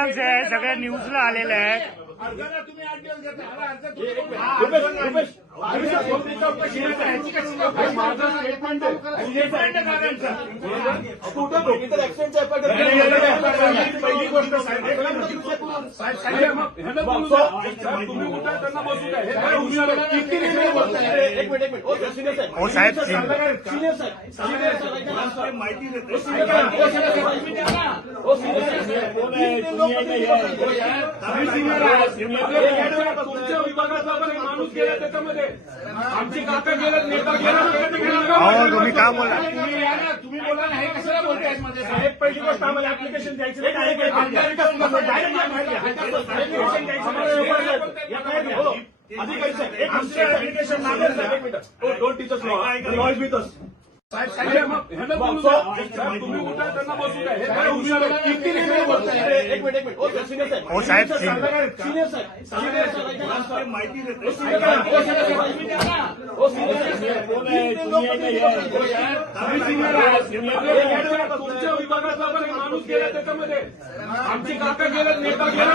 Evidence आहे, सगळ्या न्यूजला आलेलं आहे. तुम्ही 8 दिवस घेता पहिली गोष्ट हो साहेब, माहिती देते तुमच्या विभागाचा पण माणूस गेला त्याच्यामध्ये आमची काका गेलं नेता गेला अहो तुम्ही का बोला? तुम्ही बोला ना हे कशाला बोलताय मध्ये साहेब पहिली गोष्ट आम्हाला ऍप्लिकेशन द्यायचं अधिकारी साहेब एक application don't teach us law is with us तुम्ही कुठे त्यांना बसू काय एक मिनिट हो साहेब, माहिती देते तुमच्या विभागाचा पण माणूस गेला त्याच्यामध्ये आमची काका गेलं नेता गेला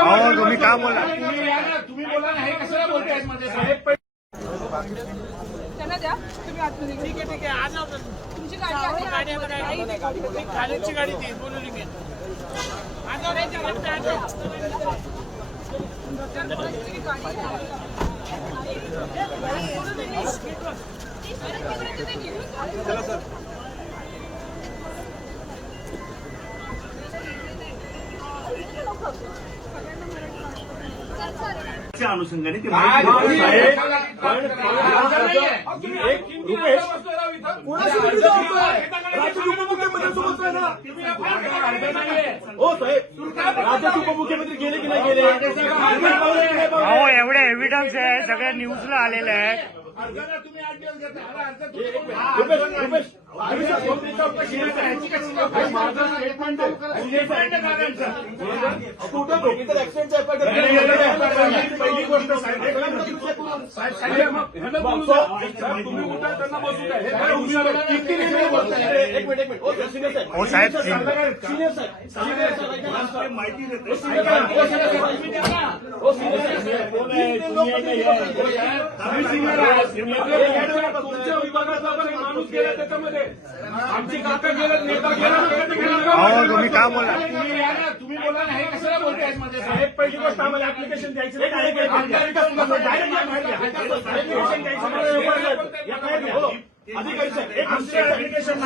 अहो तुम्ही का बोला? तुम्ही बोला ना हे कशाला बोलताय मध्ये साहेब त्यांना द्या तुम्ही आतमध्ये ठीक आहे आज तुमची गाडी आहे खाण्याची गाडी ती बोलवली मी चला सर. अनुषंगाने ते हो साहेब राज्याचे उपमुख्यमंत्री गेले की नाही गेले अहो एवढे एव्हिडन्स आहे, सगळ्या न्यूजला आलेलं आहे. तुम्ही 8 दिवस घेता पहिली गोष्ट तुम्ही कुठे त्यांना बसू काय हो साहेब, माहिती देते तुमच्या विभागाचा पण माणूस गेला त्याच्यामध्ये आमची काका गेलं नेता गेला अहो तुम्ही का बोला? तुम्ही बोला ना हे कशाला बोलताय मध्ये साहेब पहिली गोष्ट आम्हाला ऍप्लिकेशन द्यायचं अधिकारी साहेब एक application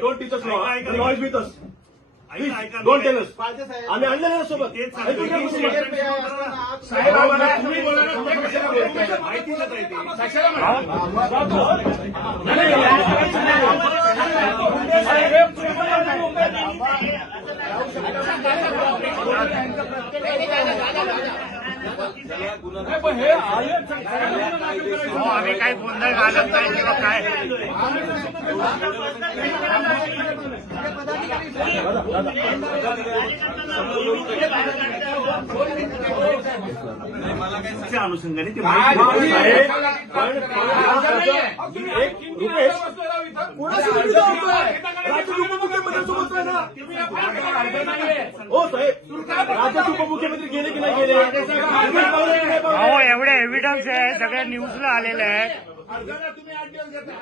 don't teach us law is with us don't tell us आम्ही आणलेलं सोबत साहेब आम्हाला तुम्ही बोला ना कशाला बोलताय माहिती आम्ही काही गोंधळ घालत नाही किंवा काय. अनुषंगाने ते हो साहेब राज्याचे उपमुख्यमंत्री गेले की नाही गेले अहो एवढे एव्हिडन्स आहे, सगळ्या न्यूजला आलेलं आहे. तुम्ही 8 दिवस घेता